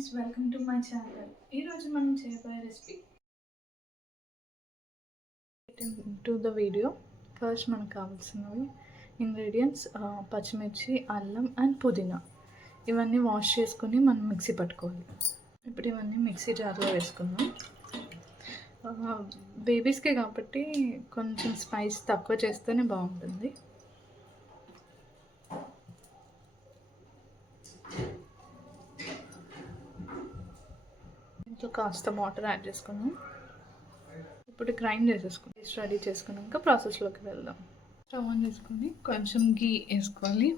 Guys, welcome to my channel. ఈరోజు మనం చేయబోయే recipe to the video. First మనకు కావాల్సినవి ఇంగ్రీడియంట్స్ పచ్చిమిర్చి, అల్లం అండ్ పుదీనా. ఇవన్నీ వాష్ చేసుకొని మనం మిక్సీ పట్టుకోవాలి. ఇప్పుడు ఇవన్నీ మిక్సీ జార్లో వేసుకుందాం. బేబీస్కి కాబట్టి కొంచెం స్పైస్ తక్కువ చేస్తేనే బాగుంటుంది. ఇంట్లో కాస్త వాటర్ యాడ్ చేసుకున్నాం. ఇప్పుడు గ్రైండ్ చేసేసుకుని పేస్ట్ రెడీ చేసుకున్నాక ప్రాసెస్లోకి వెళ్దాం. స్టవ్ ఆన్ చేసుకొని కొంచెం గీ వేసుకోవాలి.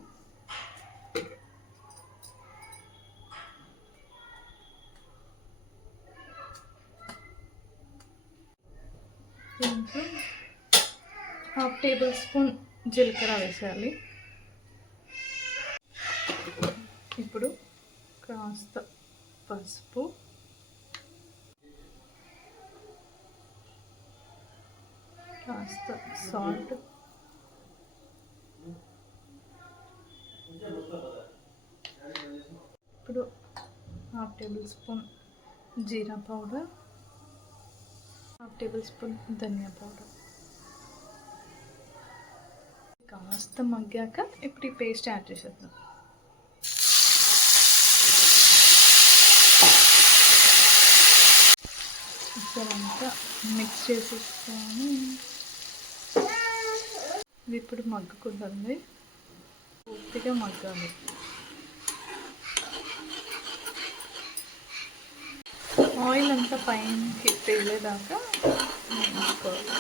దీంట్లో 1/2 టేబుల్ స్పూన్ జీలకర్ర వేసేయాలి. ఇప్పుడు కాస్త పసుపు, కాస్త సాల్ట్, ఇప్పుడు 1/2 టేబుల్ స్పూన్ జీరా పౌడర్, 1/2 టేబుల్ స్పూన్ ధనియా పౌడర్. కాస్త మగ్గాక ఇప్పుడు ఈ పేస్ట్ యాడ్ చేసేద్దాం. అంతా మిక్స్ చేసేసుకొని ఇది ఇప్పుడు మగ్గుకుంటుంది. పూర్తిగా మగ్గాలి. ఆయిల్ అంతా పైనకి తేలేదాకా వేసుకోవాలి.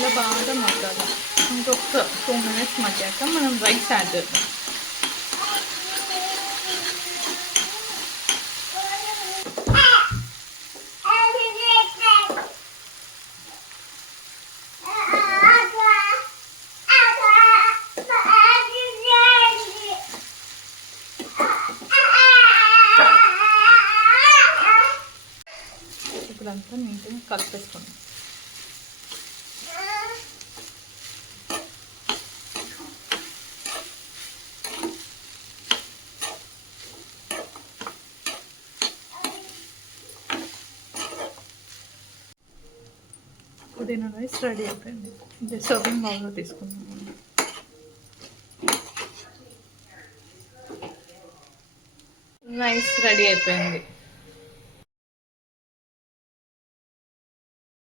ఇలా బాగా మగ్గాలి. ఇంకొక 2 మినిట్స్ మగ్గాక మనం రైస్ యాడ్ చేద్దాం. ఇప్పుడంతా నీట్గా కలిపేసుకుందాం. పుదీనా రైస్ రెడీ అయిపోయింది. ఇది సర్వింగ్ బౌల్లో తీసుకుందాం. రైస్ రెడీ అయిపోయింది.